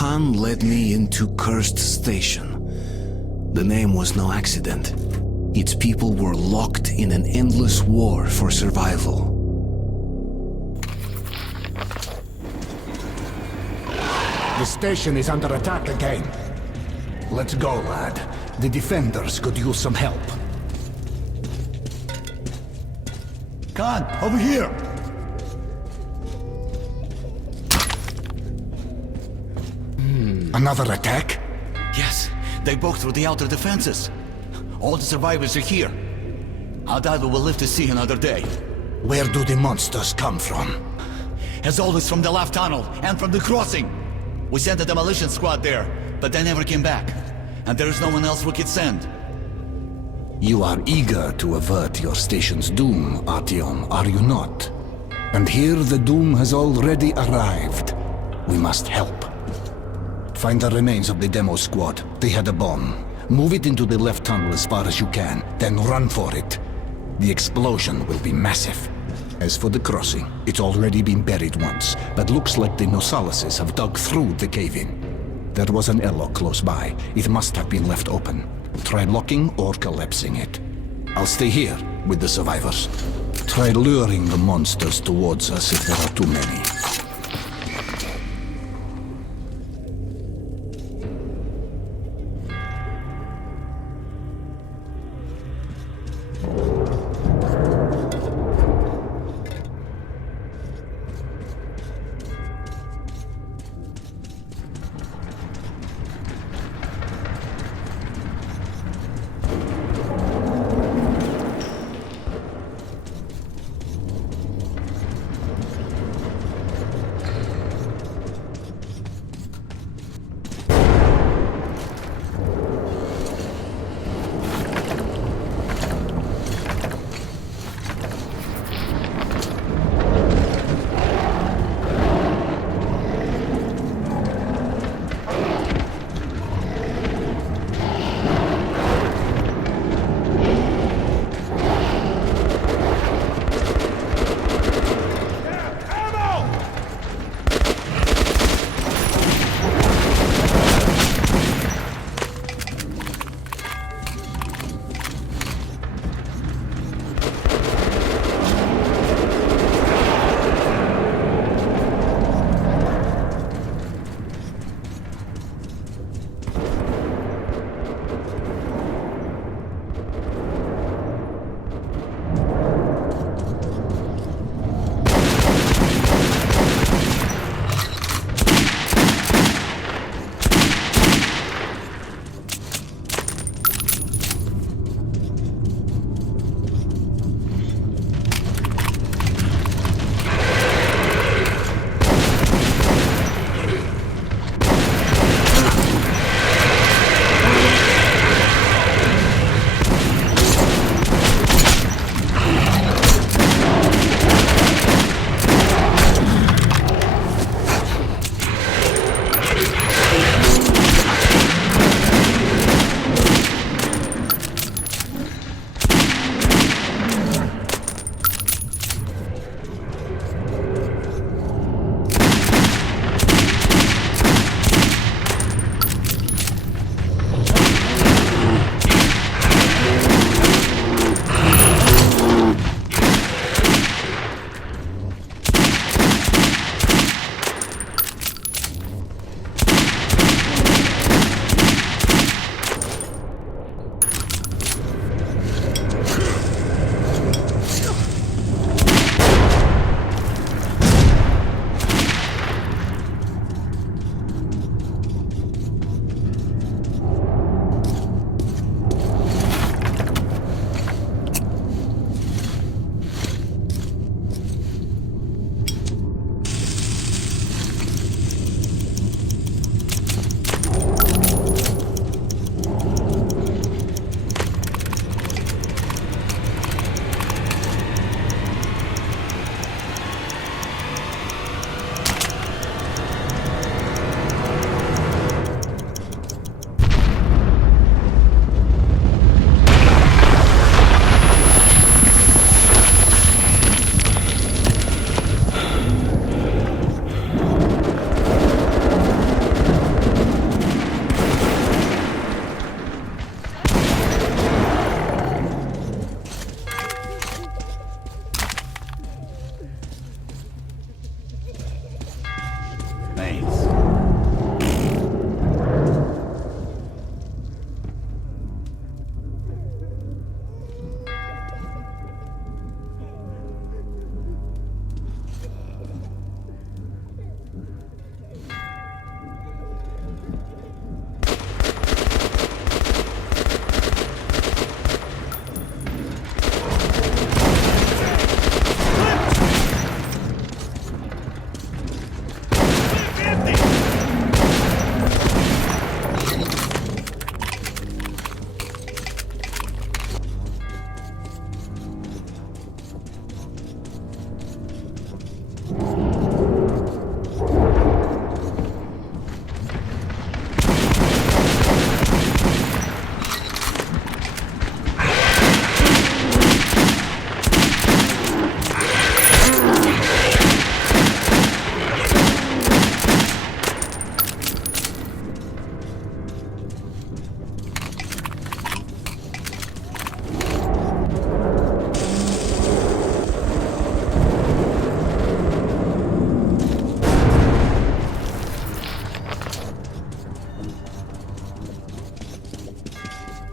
Khan led me into Cursed Station. The name was no accident. Its people were locked in an endless war for survival. The station is under attack again. Let's go, lad. The defenders could use some help. Khan, over here! Another attack? Yes, they broke through the outer defenses. All the survivors are here. I doubt we will live to see another day. Where do the monsters come from? As always from the left tunnel and from the crossing. We sent a demolition squad there, but they never came back. And there is no one else we could send. You are eager to avert your station's doom, Artyom, are you not? And here the doom has already arrived. We must help. Find the remains of the demo squad. They had a bomb. Move it into the left tunnel as far as you can, then run for it. The explosion will be massive. As for the crossing, it's already been buried once, but looks like the Nosalises have dug through the cave-in. There was an airlock close by. It must have been left open. Try locking or collapsing it. I'll stay here with the survivors. Try luring the monsters towards us if there are too many. Thanks.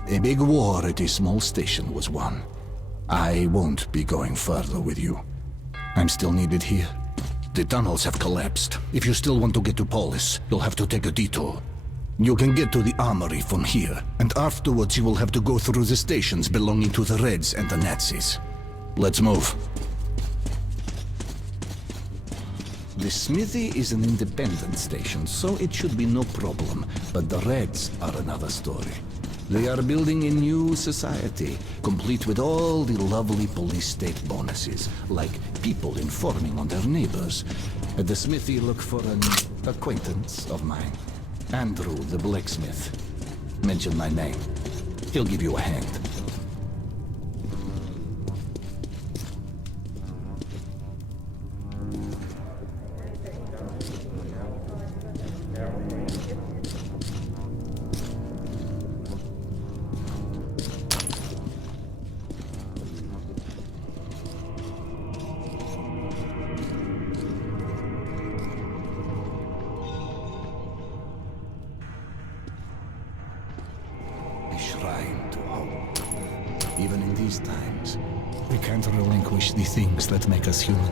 A big war at a small station was won. I won't be going further with you. I'm still needed here. The tunnels have collapsed. If you still want to get to Polis, you'll have to take a detour. You can get to the armory from here, and afterwards you will have to go through the stations belonging to the Reds and the Nazis. Let's move. The smithy is an independent station, so it should be no problem, but the Reds are another story. They are building a new society, complete with all the lovely police state bonuses, like people informing on their neighbors. At the smithy, look for an acquaintance of mine, Andrew the blacksmith. Mention my name. He'll give you a hand. Shrine to hope. Even in these times, we can't relinquish the things that make us human.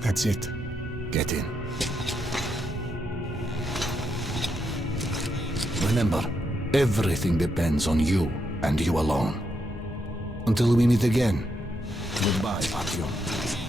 That's it. Get in. Remember, everything depends on you and you alone. Until we meet again, goodbye, Artyom.